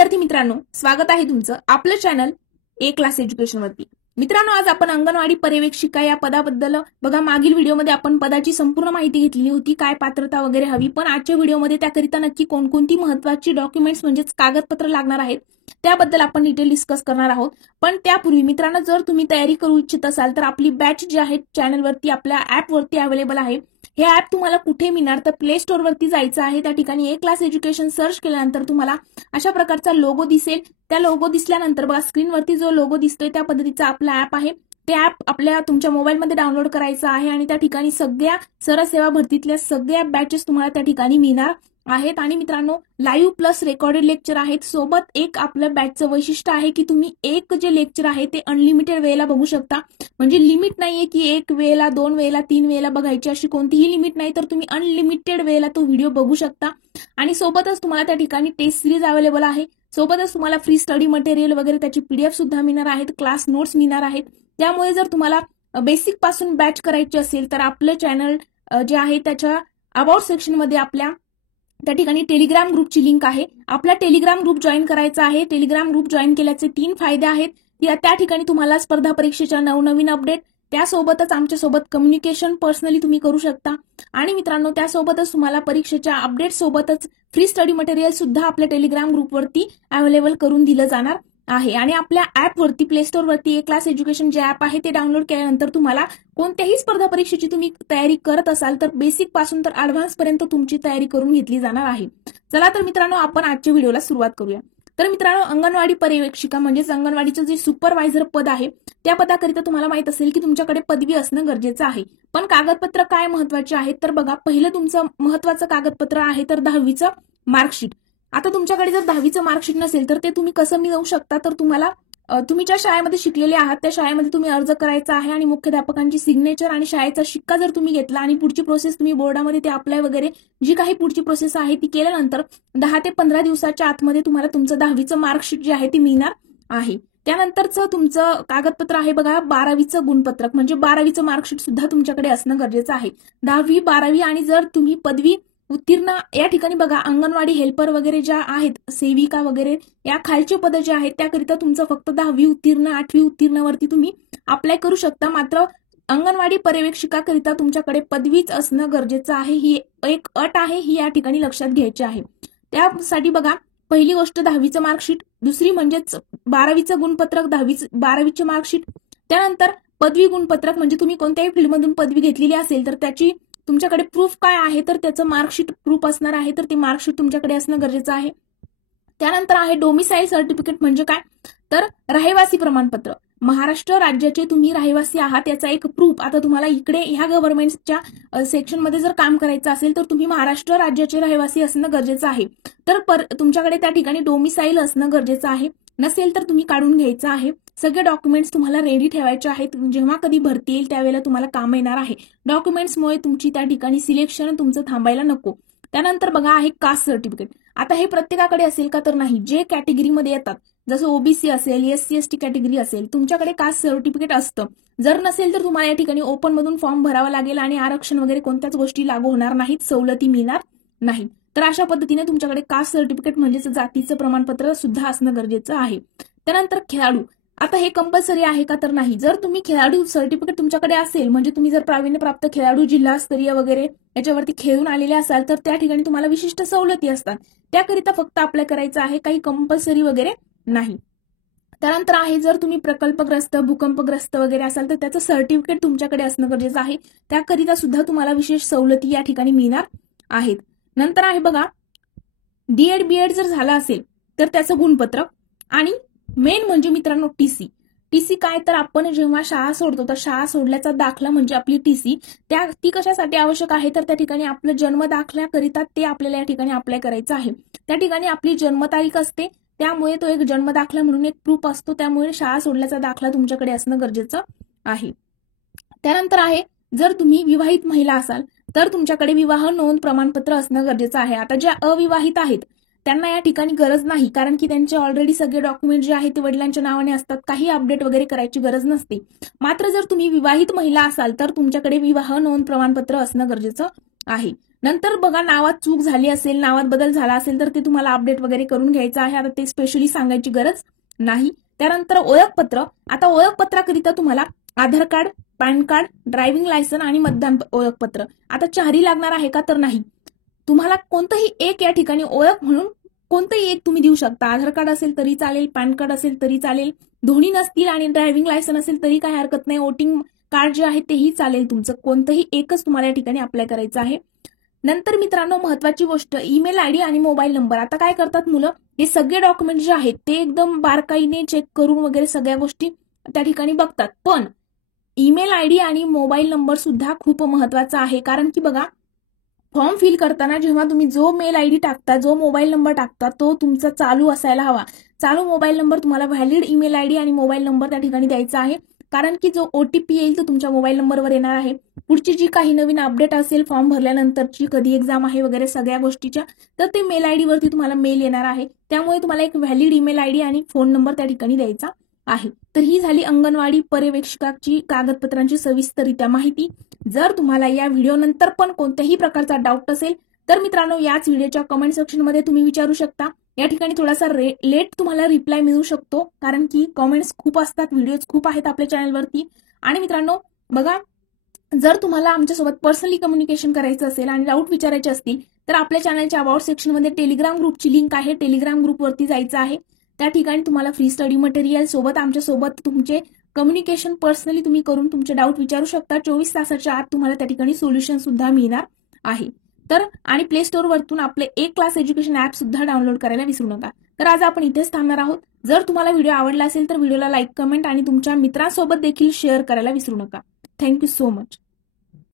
विद्यार्थी मित्रांनो, स्वागत आहे तुमचं आपलं चॅनल ए क्लास एज्युकेशन वरती। मित्रांनो, आज आपण अंगणवाडी पर्यवेक्षिका या पदाबद्दल बघा, मागील व्हिडिओमध्ये आपण पदाची संपूर्ण माहिती घेतली होती, काय पात्रता वगैरे हवी, पण आजच्या व्हिडिओमध्ये त्याकरिता नक्की कोणकोणती महत्त्वाची डॉक्युमेंट्स म्हणजेच कागदपत्र लागणार आहेत त्याबद्दल आपण डिटेल डिस्कस करणार आहोत। पण त्यापूर्वी मित्रांनो, जर तुम्ही तयारी करू इच्छित असाल तर आपली बॅच जी आहे चॅनलवरती आपल्या ऍपवरती अवेलेबल आहे। हे ऍप तुम्हाला कुठे मिळणार तर प्ले स्टोर वरती जायचं आहे, त्या ठिकाणी ए क्लास एज्युकेशन सर्च केल्यानंतर तुम्हाला अशा प्रकारचा लोगो दिसेल। त्या लोगो दिसल्यानंतर बघा, स्क्रीनवरती जो लोगो दिसतोय त्या पद्धतीचा आपला ऍप आहे। ते ऍप आपल्या तुमच्या मोबाईलमध्ये डाउनलोड करायचं आहे आणि त्या ठिकाणी सगळ्या सरसेवा भरतीतल्या सगळ्या बॅचेस तुम्हाला त्या ठिकाणी मिळणार आहेत। आणि मित्रांनो, लाईव्ह प्लस रेकॉर्डेड लेक्चर आहेत। सोबत एक आपल्या बॅचचं वैशिष्ट्य आहे की तुम्ही एक जे लेक्चर आहे ते अनलिमिटेड वेळेला बघू शकता, म्हणजे लिमिट नाहीये की एक वेळेला, दोन वेळेला, तीन वेळेला बघायची अशी कोणतीही लिमिट नाही, तर तुम्ही अनलिमिटेड वेळेला तो व्हिडिओ बघू शकता। आणि सोबतच तुम्हाला त्या ठिकाणी टेस्ट सिरीज अवेलेबल आहे, सोबतच तुम्हाला फ्री स्टडी मटेरियल वगैरे त्याची पीडीएफ सुद्धा मिळणार आहेत, क्लास नोट्स मिळणार आहेत। त्यामुळे जर तुम्हाला बेसिक पासून बॅच करायची असेल तर आपलं चॅनल जे आहे त्याच्या अबाउट सेक्शन मध्ये आपल्या त्या ठिकाणी टेलिग्राम ग्रुपची लिंक आहे। आपला टेलिग्राम ग्रुप जॉईन करायचा आहे। टेलिग्राम ग्रुप जॉईन केल्याचे 3 फायदे आहेत। त्या ठिकाणी तुम्हाला स्पर्धा परीक्षेच्या नवनवीन अपडेट, त्यासोबतच आमच्यासोबत कम्युनिकेशन पर्सनली तुम्ही करू शकता। आणि मित्रांनो, त्यासोबतच तुम्हाला परीक्षेच्या अपडेट सोबतच फ्री स्टडी मटेरियल सुद्धा आपल्या टेलिग्राम ग्रुपवरती अवेलेबल करून दिलं जाणार आहे। आणि आपल्या ऍपवरती प्ले स्टोर वरती ए क्लास एज्युकेशन जे ऍप आहे ते डाउनलोड केल्यानंतर तुम्हाला कोणत्याही स्पर्धा परीक्षेची तुम्ही तयारी करत असाल तर बेसिक पासून तर ऍडव्हान्स पर्यंत तुमची तयारी करून घेतली जाणार आहे। चला तर मित्रांनो, आपण आजच्या व्हिडिओला सुरुवात करूया। तर मित्रांनो, अंगणवाडी पर्यवेक्षिका म्हणजेच अंगणवाडीचं जे सुपरवायझर पद आहे त्या पदाकरिता तुम्हाला माहित असेल की तुमच्याकडे पदवी असणं गरजेचं आहे। पण कागदपत्र काय महत्वाचे आहेत तर बघा, पहिलं तुमचं महत्वाचं कागदपत्र आहे तर 10वीचं मार्कशीट। आता तुमच्याकडे जर 10वीचं मार्कशीट नसेल तर ते तुम्ही कसं मिळवू शकता, तर तुम्हाला तुम्ही ज्या शाळेमध्ये शिकलेले आहात त्या शाळेमध्ये तुम्ही अर्ज करायचा आहे आणि मुख्याध्यापकांची सिग्नेचर आणि शाळेचा शिक्का जर तुम्ही घेतला आणि पुढची प्रोसेस तुम्ही बोर्डामध्ये ते अप्लाय वगैरे जी काही पुढची प्रोसेस आहे ती केल्यानंतर 10 ते 15 दिवसाच्या आतमध्ये तुम्हाला तुमचं 10वीचं मार्कशीट जे आहे ते मिळणार आहे। त्यानंतरचं तुमचं कागदपत्र आहे बघा, 12वीचं गुणपत्रक, म्हणजे 12वीचं मार्कशीट सुद्धा तुमच्याकडे असणं गरजेचं आहे। 10वी 12वी आणि जर तुम्ही पदवी उत्तीर्ण या ठिकाणी बघा, अंगणवाडी हेल्पर वगैरे ज्या आहेत, सेविका वगैरे या खालचे पद जे आहेत त्याकरिता तुमचं फक्त 10वी उत्तीर्ण 8वी उत्तीर्णवरती तुम्ही अप्लाय करू शकता। मात्र अंगणवाडी पर्यवेक्षिकाकरिता तुमच्याकडे पदवीच असणं गरजेचं आहे, ही एक अट आहे, ही या ठिकाणी लक्षात घ्यायची आहे। त्यासाठी बघा, पहिली गोष्ट 10वीचं मार्कशीट, दुसरी म्हणजेच 12वीचं गुणपत्रक, 12वीचे मार्कशीट, त्यानंतर पदवी गुणपत्रक म्हणजे तुम्ही कोणत्याही फील्डमधून पदवी घेतलेली असेल तर त्याची तुमच्याकडे प्रूफ काय आहे तर त्याचं मार्कशीट प्रूफ असणार आहे, तर ते मार्कशीट तुमच्याकडे असणं गरजेचं आहे। त्यानंतर आहे डोमिसाईल सर्टिफिकेट, म्हणजे काय तर रहिवासी प्रमाणपत्र, महाराष्ट्र राज्याचे तुम्ही रहिवासी आहात याचा एक प्रूफ। आता तुम्हाला इकडे ह्या गव्हर्नमेंटच्या सेक्शनमध्ये जर काम करायचं असेल तर तुम्ही महाराष्ट्र राज्याचे रहिवासी असणं गरजेचं आहे, तर तुमच्याकडे त्या ठिकाणी डोमिसाईल असणं गरजेचं आहे। नसेल तर तुम्ही काढून घ्यायचं आहे। सगळे डॉक्युमेंट्स तुम्हाला रेडी ठेवायचे आहेत, जेव्हा कधी भरती येईल त्यावेळेला तुम्हाला काम येणार आहे। डॉक्युमेंट्समुळे तुमची त्या ठिकाणी सिलेक्शन तुमचं थांबायला नको। त्यानंतर बघा आहे कास्ट सर्टिफिकेट। आता हे प्रत्येकाकडे असेल का तर नाही, जे कॅटेगरीमध्ये येतात, जसं ओबीसी असेल, एससी एसटी कॅटेगरी असेल, तुमच्याकडे कास्ट सर्टिफिकेट असतं। जर नसेल तर तुम्हाला या ठिकाणी ओपन मधून फॉर्म भरावा लागेल आणि आरक्षण वगैरे कोणत्याच गोष्टी लागू होणार नाहीत, सवलती मिळणार नाही। तर अशा पद्धतीने तुमच्याकडे कास्ट सर्टिफिकेट म्हणजेच जातीचं प्रमाणपत्र सुद्धा असणं गरजेचं आहे। त्यानंतर खेळाडू, आता हे कंपल्सरी आहे का तर नाही, जर तुम्ही खेळाडू सर्टिफिकेट तुमच्याकडे असेल, म्हणजे तुम्ही जर प्रावीण्यप्राप्त खेळाडू जिल्हास्तरीय वगैरे याच्यावरती खेळून आलेले असाल तर त्या ठिकाणी तुम्हाला विशिष्ट सवलती असतात, त्याकरिता फक्त अप्लाय करायचं आहे, काही कंपल्सरी वगैरे नाही। त्यानंतर आहे, जर तुम्ही प्रकल्पग्रस्त, भूकंपग्रस्त वगैरे असाल तर त्याचं सर्टिफिकेट तुमच्याकडे असणं गरजेचं आहे, त्याकरिता सुद्धा तुम्हाला विशेष सवलती या ठिकाणी मिळणार आहेत। नंतर आहे बघा, डीएड बीएड जर झाला असेल तर त्याचं गुणपत्रक, आणि मेन म्हणजे मित्रांनो टीसी काय तर आपण जेव्हा शाळा सोडतो तर शाळा सोडल्याचा दाखला म्हणजे आपली टीसी, ती कशासाठी आवश्यक आहे तर त्या ठिकाणी आपलं जन्म दाखल्याकरिता ते आपल्याला या ठिकाणी अप्लाय करायचं आहे। त्या ठिकाणी आपली जन्मतारीख असते, त्यामुळे तो एक जन्म दाखला म्हणून एक प्रूफ असतो, त्यामुळे शाळा सोडल्याचा दाखला तुमच्याकडे असणं गरजेचं आहे। त्यानंतर आहे, जर तुम्ही विवाहित महिला असाल तर तुमच्याकडे विवाह नोंद प्रमाणपत्र असणं गरजेचं आहे। आता ज्या अविवाहित आहेत त्यांना या ठिकाणी गरज नाही, कारण की त्यांचे ऑलरेडी सगळे डॉक्युमेंट जे आहेत ते वडिलांच्या नावाने असतात, काही अपडेट वगैरे करायची गरज नसते। मात्र जर तुम्ही विवाहित महिला असाल तर तुमच्याकडे विवाह नोंद प्रमाणपत्र असणं गरजेचं आहे। नंतर बघा नावात चूक झाली असेल, नावात बदल झाला असेल तर ते तुम्हाला अपडेट वगैरे करून घ्यायचं आहे. आता ते स्पेशली सांगायची गरज नाही. त्यानंतर ओळखपत्र. आता ओळखपत्राकरिता तुम्हाला Aadhaar card, PAN card, driving licence आणि मतदान ओळखपत्र. आता चारही लागणार आहे का? तर नाही. तुम्हाला कोणतंही एक या ठिकाणी ओळख म्हणून कोणतंही एक तुम्ही देऊ शकता. आधार कार्ड असेल तरी चालेल, पॅन कार्ड असेल तरी चालेल, दोन्ही नसतील आणि ड्रायव्हिंग लायसन असेल तरी काही हरकत नाही. वोटिंग कार्ड जे आहे तेही चालेल. तुमचं कोणतंही एकच तुम्हाला या ठिकाणी अप्लाय करायचं आहे. नंतर मित्रांनो महत्वाची गोष्ट, ईमेल आयडी आणि मोबाईल नंबर. आता काय करतात मुलं, हे सगळे डॉक्युमेंट जे आहेत ते एकदम बारकाईने चेक करून वगैरे सगळ्या गोष्टी त्या ठिकाणी बघतात. पण ईमेल आयडी आणि मोबाईल नंबर सुद्धा खूप महत्वाचा आहे. कारण की बघा, फॉर्म फिल करताना जेव्हा तुम्ही जो मेल आयडी टाकता, जो मोबाईल नंबर टाकता, तो तुमचा चालू असायला हवा. चालू मोबाईल नंबर तुम्हाला व्हॅलिड ईमेल आयडी आणि मोबाईल नंबर त्या ठिकाणी द्यायचा आहे. कारण की जो ओटीपी येईल तो तुमच्या मोबाईल नंबरवर येणार आहे. पुढची जी काही नवीन अपडेट असेल फॉर्म भरल्यानंतरची, कधी एक्झाम आहे वगैरे सगळ्या गोष्टीच्या, तर ते मेल आयडी वरती तुम्हाला मेल येणार आहे. त्यामुळे तुम्हाला एक व्हॅलिड ईमेल आयडी आणि फोन नंबर त्या ठिकाणी द्यायचा आहे. तर ही झाली अंगणवाडी पर्यवेक्षकाची कागदपत्रांची सविस्तररित्या माहिती. जर तुम्हाला या व्हिडिओ नंतर पण कोणत्याही प्रकारचा डाऊट असेल तर मित्रांनो याच व्हिडिओच्या कमेंट सेक्शन मध्ये तुम्ही विचारू शकता. या ठिकाणी थोडासा लेट तुम्हाला रिप्लाय मिळू शकतो, कारण की कमेंट्स खूप असतात, व्हिडिओज खूप आहेत आपल्या चॅनलवरती. आणि मित्रांनो बघा, जर तुम्हाला आमच्यासोबत पर्सनली कम्युनिकेशन करायचं असेल आणि डाऊट विचारायचे असतील तर आपल्या चॅनलच्या अबाउट सेक्शन मध्ये टेलिग्राम ग्रुपची लिंक आहे. टेलिग्राम ग्रुपवरती जायचं आहे. त्या ठिकाणी तुम्हाला फ्री स्टडी मटेरियल सोबत आमच्यासोबत तुमचे कम्युनिकेशन पर्सनली तुम्ही करून तुमचे डाऊट विचारू शकता. 24 तासाच्या आत तुम्हाला त्या ठिकाणी सोल्युशन सुद्धा मिळणार आहे. तर आणि प्ले स्टोअर वरतून आपले एक क्लास एज्युकेशन ऍप सुद्धा डाउनलोड करायला विसरू नका. तर आज आपण इथेच थांबणार आहोत. जर तुम्हाला व्हिडिओ आवडला असेल तर व्हिडिओला लाईक, कमेंट आणि तुमच्या मित्रांसोबत देखील शेअर करायला विसरू नका. Thank you so much.